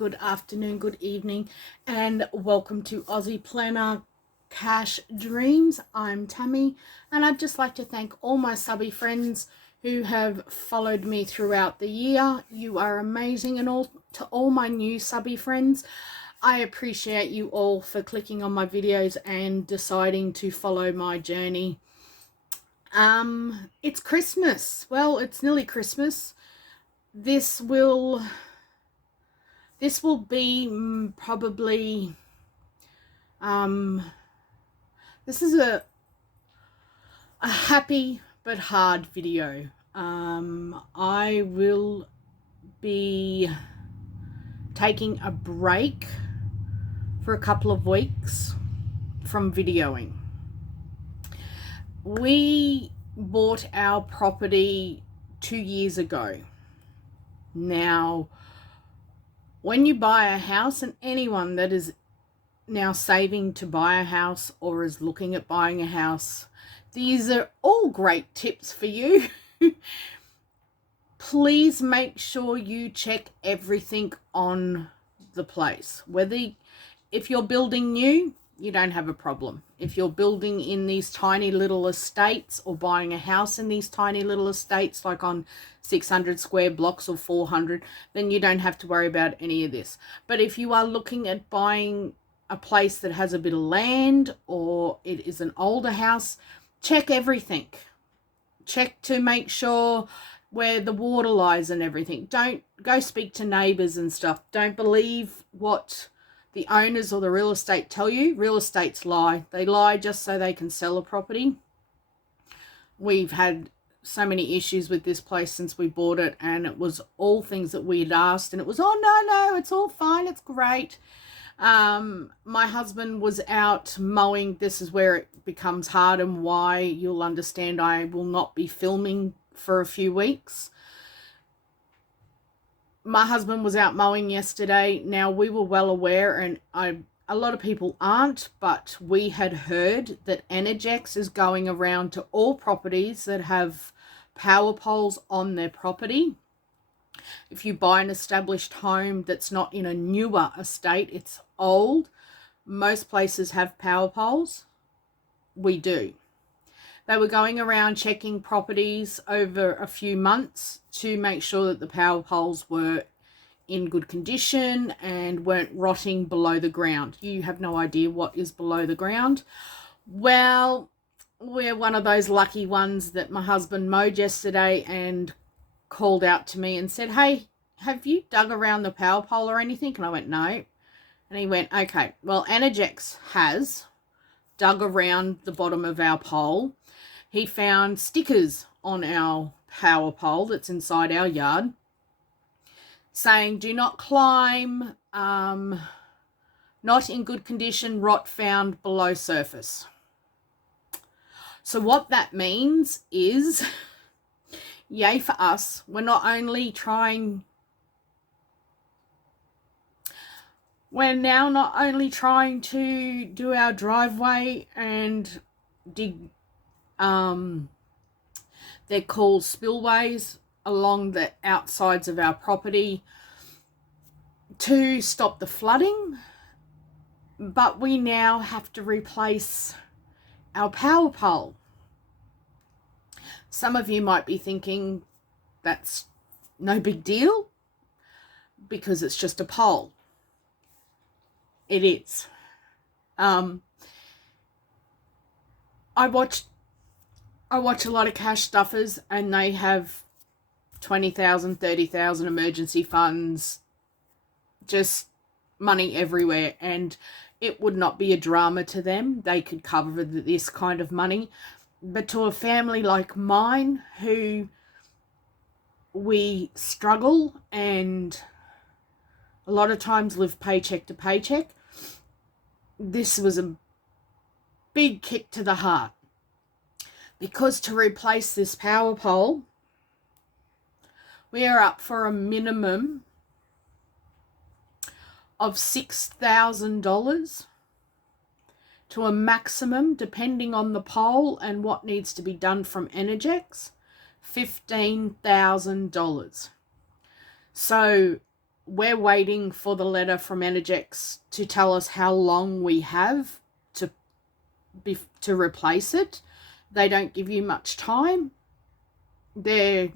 good afternoon, good evening, and welcome to Aussie Planner Cash Dreams. I'm Tammy, and I'd just like to thank all my subby friends who have followed me throughout the year. You are amazing, and to all my new subby friends, I appreciate you all for clicking on my videos and deciding to follow my journey. It's Christmas. Well, it's nearly Christmas. This will be probably this is a happy but hard video. I will be taking a break for a couple of weeks from videoing. We bought our property 2 years ago. Now, when you buy a house, and anyone that is now saving to buy a house or is looking at buying a house, these are all great tips for you. Please make sure you check everything on the place. If you're building new, you don't have a problem. If you're building in these tiny little estates or buying a house in these tiny little estates, like on 600 square blocks or 400, then you don't have to worry about any of this. But if you are looking at buying a place that has a bit of land or it is an older house, check everything. Check to make sure where the water lies and everything. Don't go speak to neighbors and stuff. Don't believe what the owners or the real estate tell you. Real estates lie. They lie just so they can sell a property. We've had so many issues with this place since we bought it, and it was all things that we had asked, and it was, oh no, it's all fine, it's great. My husband was out mowing. This is where it becomes hard and why you'll understand I will not be filming for a few weeks. My husband was out mowing yesterday. Now, we were well aware, and a lot of people aren't, but we had heard that Energex is going around to all properties that have power poles on their property. If you buy an established home that's not in a newer estate, it's old, most places have power poles. We do. They were going around checking properties over a few months to make sure that the power poles were in good condition and weren't rotting below the ground. You have no idea what is below the ground. Well, we're one of those lucky ones that my husband mowed yesterday and called out to me and said, hey, have you dug around the power pole or anything? And I went, no. And he went, okay, well, Energex has dug around the bottom of our pole. He found stickers on our power pole that's inside our yard saying, do not climb, not in good condition, rot found below surface. So what that means is, yay for us, we're now not only trying to do our driveway and dig, they're called spillways along the outsides of our property to stop the flooding, but we now have to replace our power pole. Some of you might be thinking that's no big deal because it's just a pole. It is. I watch a lot of cash stuffers, and they have 20,000, 30,000 emergency funds, just money everywhere, and it would not be a drama to them. They could cover this kind of money. But to a family like mine, who we struggle and a lot of times live paycheck to paycheck, this was a big kick to the heart, because to replace this power pole, we are up for a minimum of $6,000 to a maximum, depending on the pole and what needs to be done from Energex, $15,000. So we're waiting for the letter from Energex to tell us how long we have to replace it. They don't give you much time. They're,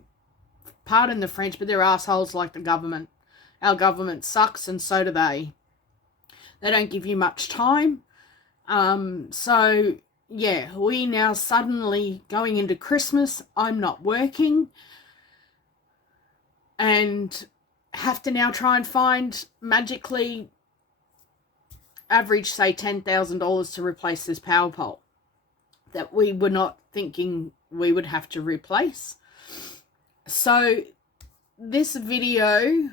pardon the French, but they're assholes like the government. Our government sucks, and so do they. They don't give you much time. So yeah, we now suddenly going into Christmas, I'm not working and have to now try and find magically average, say, $10,000 to replace this power pole that we were not thinking we would have to replace. So this video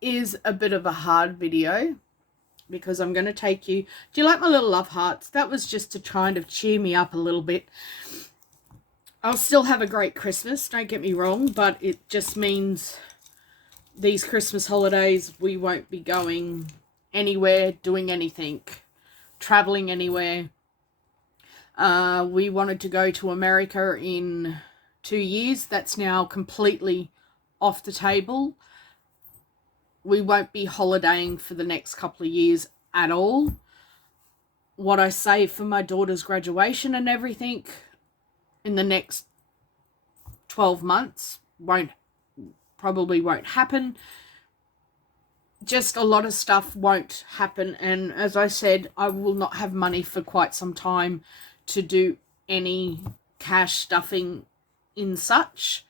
is a bit of a hard video because I'm going to take you... Do you like my little love hearts? That was just to kind of cheer me up a little bit. I'll still have a great Christmas, don't get me wrong, but it just means these Christmas holidays we won't be going anywhere, doing anything, traveling anywhere. We wanted to go to America in 2 years. That's now completely off the table. We won't be holidaying for the next couple of years at all. What I save for my daughter's graduation and everything in the next 12 months probably won't happen. Just a lot of stuff won't happen, and as I said, I will not have money for quite some time to do any cash stuffing in such.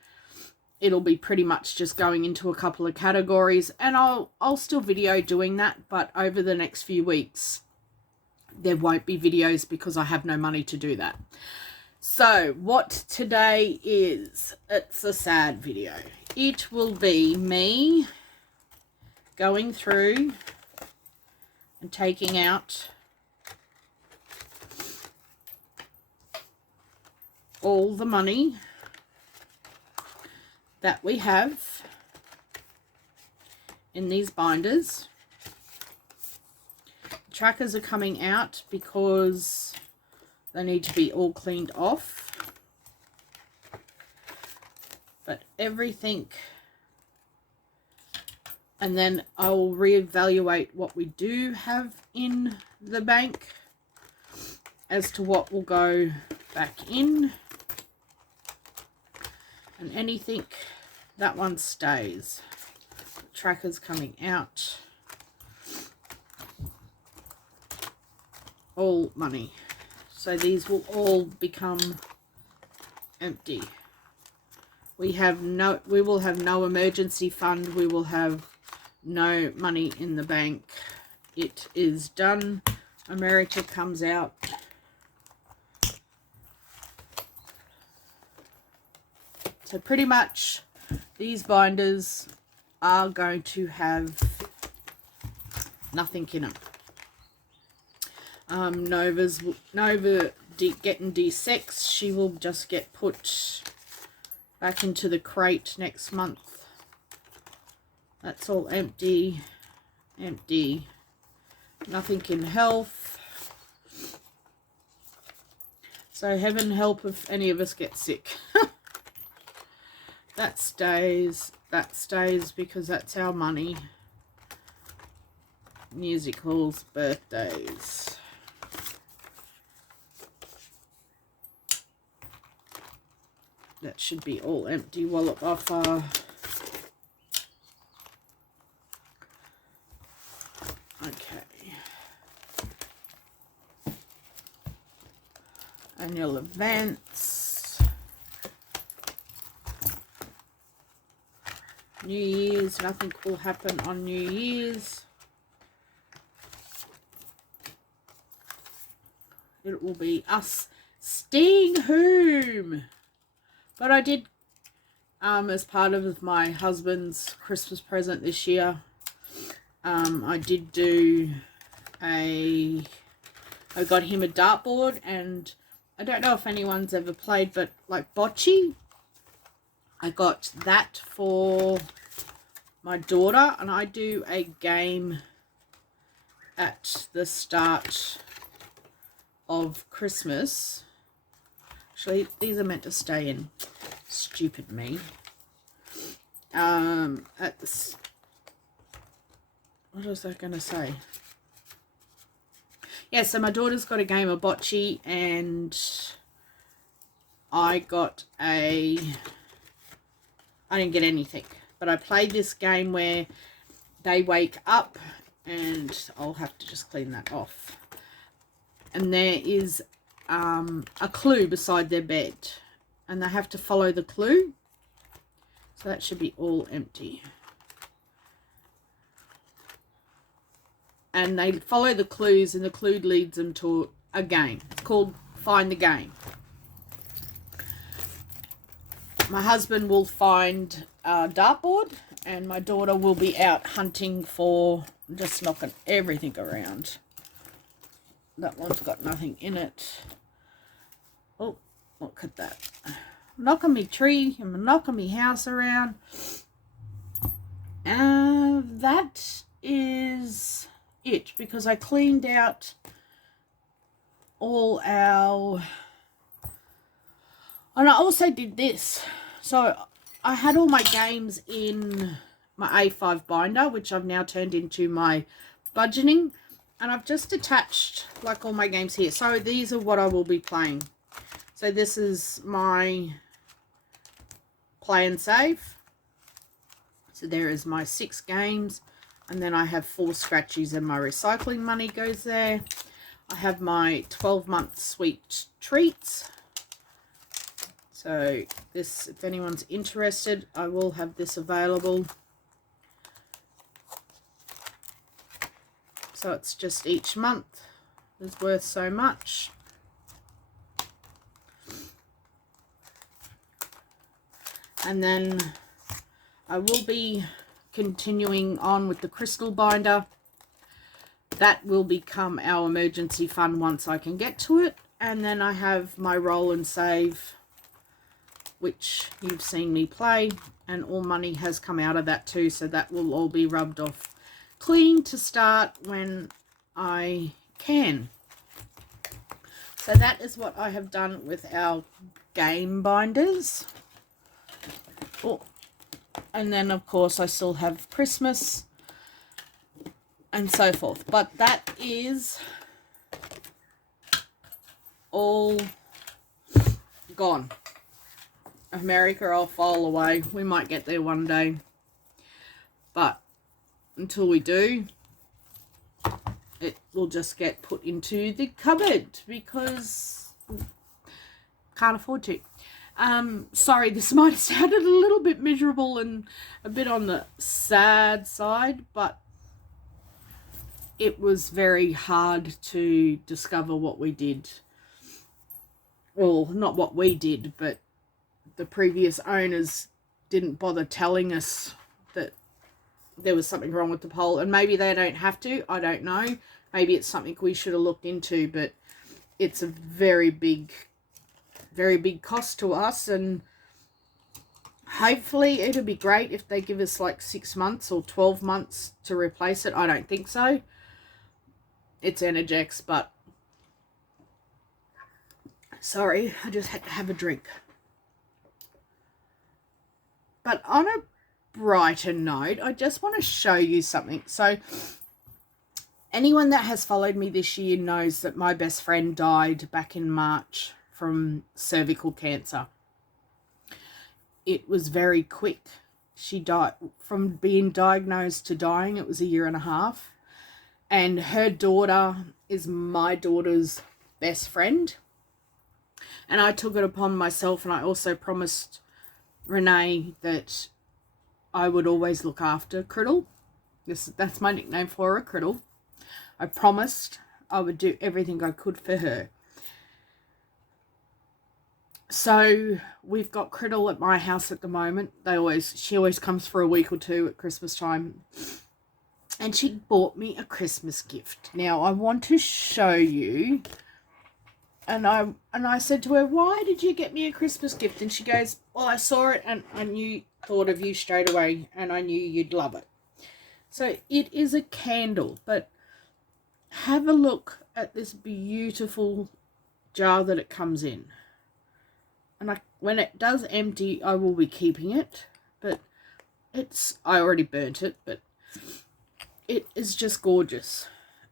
It'll be pretty much just going into a couple of categories, and I'll still video doing that, but over the next few weeks there won't be videos because I have no money to do that. So what today is, it's a sad video. It will be me going through and taking out all the money that we have in these binders. Trackers are coming out because they need to be all cleaned off. But everything, and then I'll reevaluate what we do have in the bank as to what will go back in. And anything, that one stays. The tracker's coming out. All money. So these will all become empty. We will have no emergency fund. We will have no money in the bank. It is done. America comes out. So pretty much these binders are going to have nothing in them. Nova getting D6. She will just get put back into the crate next month. That's all empty. Empty. Nothing in health. So heaven help if any of us get sick. That stays because that's our money. Musicals, birthdays. That should be all empty. Wallet offer. Okay. Annual events. New Year's. Nothing will happen on New Year's. It will be us staying home. But I did, as part of my husband's Christmas present this year, I did do I got him a dartboard, and I don't know if anyone's ever played, but like bocce, I got that for my daughter, and I do a game at the start of Christmas. Actually, these are meant to stay in. Stupid me. what was I going to say? Yeah, so my daughter's got a game of bocce, and I didn't get anything. But I played this game where they wake up, and I'll have to just clean that off. And there is a clue beside their bed, and they have to follow the clue. So that should be all empty. And they follow the clues, and the clue leads them to a game. It's called Find the Game. My husband will find a dartboard, and my daughter will be out hunting for, just knocking everything around. That one's got nothing in it. Oh, look at that. Knocking me tree and knocking me house around. That is it, because I cleaned out all our... And I also did this. So I had all my games in my A5 binder, which I've now turned into my budgeting. And I've just attached like all my games here. So these are what I will be playing. So this is my play and save. So there is my 6 games. And then I have 4 scratchies, and my recycling money goes there. I have my 12-month sweet treats. So this, if anyone's interested, I will have this available. So it's just each month is worth so much. And then I will be continuing on with the crystal binder. That will become our emergency fund once I can get to it. And then I have my roll and save, which you've seen me play, and all money has come out of that too, so that will all be rubbed off clean to start when I can. So that is what I have done with our game binders. Oh, and then of course I still have Christmas and so forth, but that is all gone. America, I'll file away. We might get there one day, but until we do, it will just get put into the cupboard because can't afford to. Sorry, this might have sounded a little bit miserable and a bit on the sad side, but it was very hard to discover what we did. Well, not what we did, but the previous owners didn't bother telling us that there was something wrong with the pole. And maybe they don't have to. I don't know. Maybe it's something we should have looked into, but it's a very big cost to us. And hopefully it'll be great if they give us like 6 months or 12 months to replace it. I don't think so. It's Energex, but sorry, I just had to have a drink. But on a brighter note, I just want to show you something. So anyone that has followed me this year knows that my best friend died back in March from cervical cancer. It was very quick. She died from being diagnosed to dying. It was 1.5 years. And her daughter is my daughter's best friend. And I took it upon myself, and I also promised Renee that I would always look after Criddle. That's my nickname for her, Criddle. I promised I would do everything I could for her. So we've got Criddle at my house at the moment. She always comes for a week or two at Christmas time. And she bought me a Christmas gift. Now I want to show you. And I said to her, why did you get me a Christmas gift? And she goes, well, I saw it and I thought of you straight away, and I knew you'd love it. So it is a candle, but have a look at this beautiful jar that it comes in. And when it does empty, I will be keeping it, but I already burnt it, but it is just gorgeous.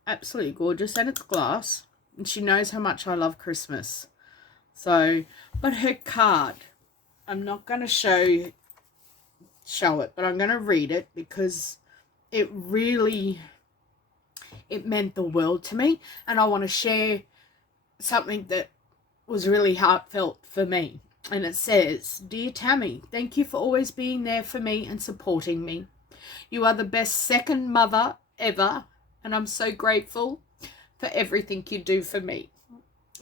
Absolutely gorgeous. And it's glass. And she knows how much I love Christmas. So, but her card, I'm not going to show it, but I'm going to read it because it meant the world to me. And I want to share something that was really heartfelt for me. And it says, "Dear Tammy, thank you for always being there for me and supporting me. You are the best second mother ever, and I'm so grateful for everything you do for me.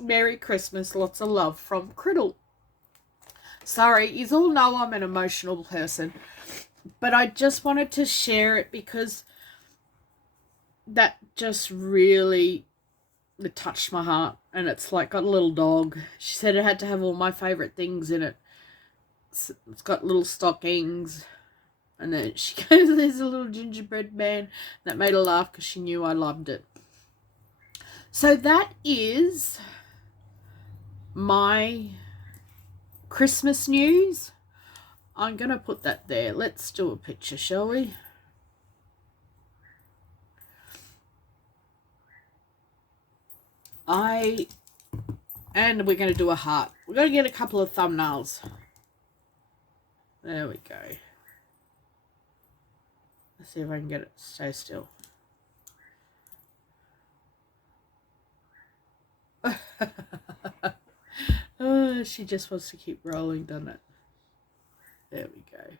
Merry Christmas, lots of love from Criddle." Sorry, you all know I'm an emotional person, but I just wanted to share it because that just really touched my heart. And it's like got a little dog. She said it had to have all my favorite things in it. It's got little stockings. And then she goes, "There's a little gingerbread man." That made her laugh because she knew I loved it. So that is my Christmas news. I'm going to put that there. Let's do a picture, shall we? And we're going to do a heart. We're going to get a couple of thumbnails. There we go. Let's see if I can get it to stay still. Oh, she just wants to keep rolling, doesn't it? There we go.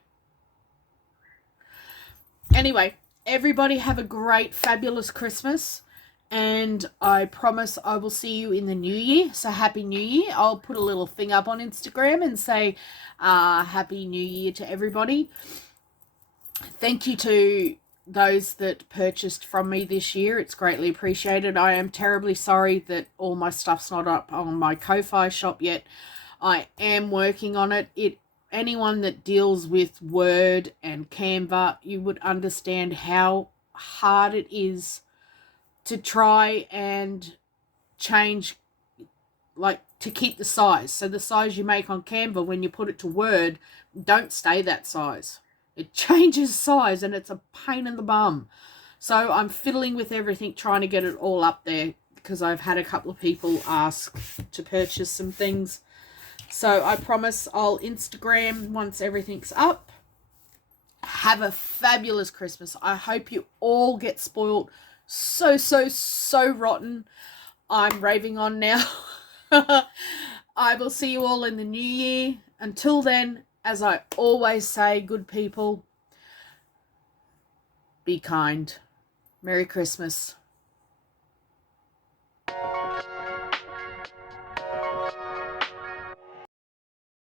Anyway, everybody have a great, fabulous Christmas. And I promise I will see you in the new year. So Happy New Year. I'll put a little thing up on Instagram and say Happy New Year to everybody. Thank you to those that purchased from me this year. It's greatly appreciated. I am terribly sorry that all my stuff's not up on my Ko-Fi shop yet. I am working on it. Anyone that deals with Word and Canva, you would understand how hard it is to try and change, like to keep the size. So the size you make on Canva, when you put it to Word, don't stay that size. It changes size and it's a pain in the bum. So I'm fiddling with everything, trying to get it all up there because I've had a couple of people ask to purchase some things. So I promise I'll Instagram once everything's up. Have a fabulous Christmas. I hope you all get spoiled so rotten. I'm raving on now. I will see you all in the new year. Until then, as I always say, good people, be kind. Merry Christmas.